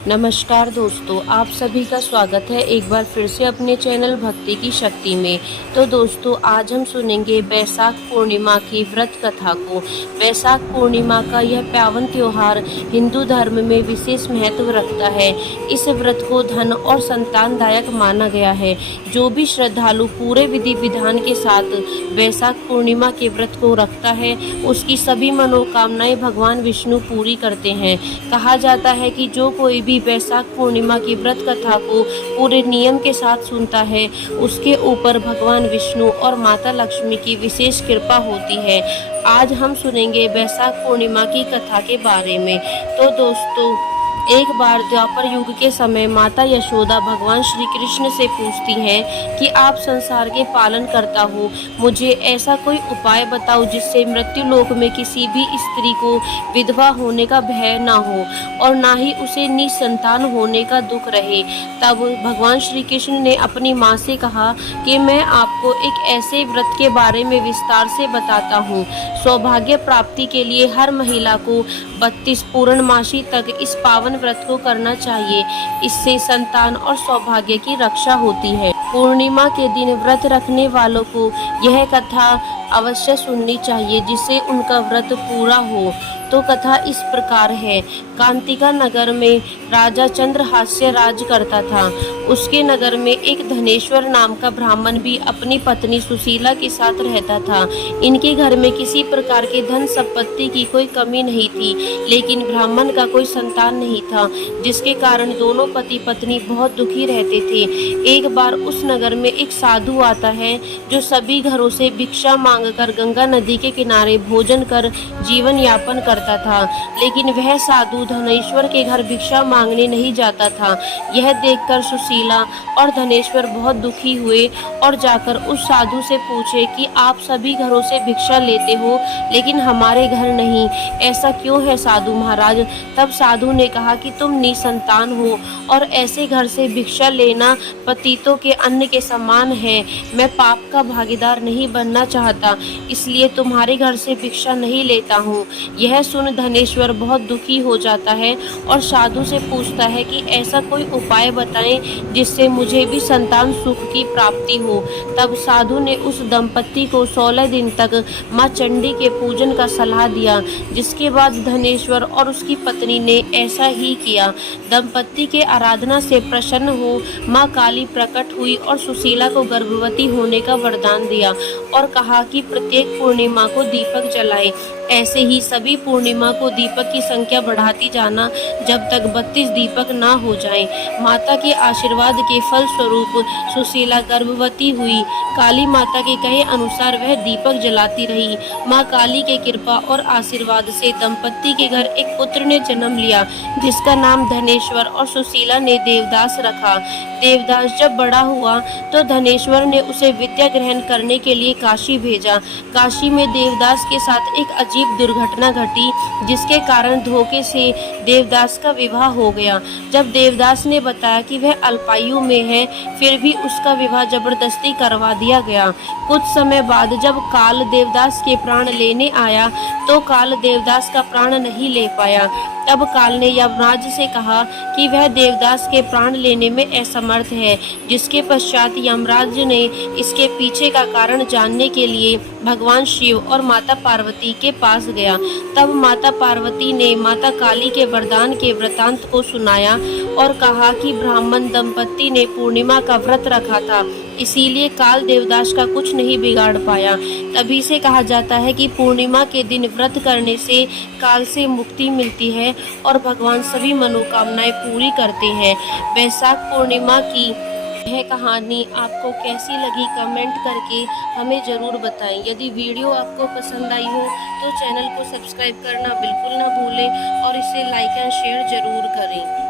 नमस्कार दोस्तों, आप सभी का स्वागत है एक बार फिर से अपने चैनल भक्ति की शक्ति में। तो दोस्तों, आज हम सुनेंगे बैसाख पूर्णिमा की व्रत कथा को। बैसाख पूर्णिमा का यह पावन त्योहार हिंदू धर्म में विशेष महत्व रखता है। इस व्रत को धन और संतानदायक माना गया है। जो भी श्रद्धालु पूरे विधि विधान के साथ बैसाख पूर्णिमा के व्रत को रखता है, उसकी सभी मनोकामनाएं भगवान विष्णु पूरी करते हैं। कहा जाता है कि जो कोई भी बैसाख पूर्णिमा की व्रत कथा को पूरे नियम के साथ सुनता है, उसके ऊपर भगवान विष्णु और माता लक्ष्मी की विशेष कृपा होती है। आज हम सुनेंगे बैसाख पूर्णिमा की कथा के बारे में। तो दोस्तों, एक बार द्वापर युग के समय माता यशोदा भगवान श्री कृष्ण से पूछती हैं कि आप संसार के पालन करता हो, मुझे ऐसा कोई उपाय बताओ जिससे मृत्यु लोक में किसी भी स्त्री को विधवा होने का भय ना हो और ना ही उसे निसंतान होने का दुख रहे। तब भगवान श्री कृष्ण ने अपनी माँ से कहा कि मैं आपको एक ऐसे व्रत के बारे में विस्तार से बताता हूँ। सौभाग्य प्राप्ति के लिए हर महिला को 32 पूर्णमासी तक इस पावन व्रत को करना चाहिए। इससे संतान और सौभाग्य की रक्षा होती है। पूर्णिमा के दिन व्रत रखने वालों को यह कथा अवश्य सुननी चाहिए, जिससे उनका व्रत पूरा हो। तो कथा इस प्रकार है। कांतिका नगर में राजा चंद्रहास्य राज करता था। उसके नगर में एक धनेश्वर नाम का ब्राह्मण भी अपनी पत्नी सुशीला के साथ रहता था। इनके घर में किसी प्रकार के धन संपत्ति की कोई कमी नहीं थी, लेकिन ब्राह्मण का कोई संतान नहीं था, जिसके कारण दोनों पति पत्नी बहुत दुखी रहते थे। एक बार उस नगर में एक साधु आता है, जो सभी घरों से भिक्षा मांगकर गंगा नदी के किनारे भोजन कर जीवन यापन करता था। लेकिन वह साधु धनेश्वर के घर भिक्षा मांगने नहीं जाता था। यह देखकर सुशीला और धनेश्वर बहुत दुखी हुए और जाकर उस साधु से पूछे कि आप सभी घरों से भिक्षा लेते हो, लेकिन हमारे घर नहीं, ऐसा क्यों है साधु महाराज? तब साधु ने कहा कि तुम निसंतान हो और ऐसे घर से भिक्षा लेना पतितों के अन्न के समान है। मैं पाप का भागीदार नहीं बनना चाहता, इसलिए तुम्हारे घर से भिक्षा नहीं लेता हूँ। यह सुन धनेश्वर बहुत दुखी हो जाता है और साधु से पूछता है कि ऐसा कोई उपाय बताएं जिससे मुझे भी संतान सुख की प्राप्ति हो। तब साधु ने उस दंपत्ति को 16 दिन तक माँ चंडी के पूजन का सलाह दिया, जिसके बाद धनेश्वर और उसकी पत्नी ने ऐसा ही किया। दंपत्ति के आराधना से प्रसन्न हो माँ काली प्रकट हुई और सुशीला को गर्भवती होने का वरदान दिया और कहा कि प्रत्येक पूर्णिमा को दीपक जलाए। ऐसे ही सभी पूर्णिमा को दीपक की संख्या बढ़ाती जाना जब तक 32 दीपक ना हो जाएं। माता के आशीर्वाद के फल स्वरूप सुशीला गर्भवती हुई। काली माता के कहे अनुसार वह दीपक जलाती रही। माँ काली के कृपा और आशीर्वाद से दंपत्ति के घर एक पुत्र ने जन्म लिया, जिसका नाम धनेश्वर और सुशीला ने देवदास रखा। देवदास जब बड़ा हुआ तो धनेश्वर ने उसे विद्या ग्रहण करने के लिए काशी भेजा। काशी में देवदास के साथ एक अजीब दुर्घटना घटी, जिसके कारण धोखे से देवदास का विवाह हो गया। जब देवदास ने बताया कि वह अल्पायु में है, फिर भी उसका विवाह जबरदस्ती करवा दिया गया। कुछ समय बाद जब काल देवदास के प्राण लेने आया, तो काल देवदास का प्राण नहीं ले पाया। तब काल ने यमराज से कहा कि वह देवदास के प्राण लेने में असमर्थ है, जिसके पश्चात यमराज ने इसके पीछे का कारण जानने के लिए भगवान शिव और माता पार्वती के पास गया। तब माता पार्वती ने माता काली के वरदान के वृतांत को सुनाया और कहा कि ब्राह्मण दंपत्ति ने पूर्णिमा का व्रत रखा था, इसीलिए काल देवदास का कुछ नहीं बिगाड़ पाया। तभी से कहा जाता है कि पूर्णिमा के दिन व्रत करने से काल से मुक्ति मिलती है और भगवान सभी मनोकामनाएं पूरी करते हैं। बैसाख पूर्णिमा की यह कहानी आपको कैसी लगी, कमेंट करके हमें ज़रूर बताएं। यदि वीडियो आपको पसंद आई हो तो चैनल को सब्सक्राइब करना बिल्कुल ना भूलें और इसे लाइक एंड शेयर ज़रूर करें।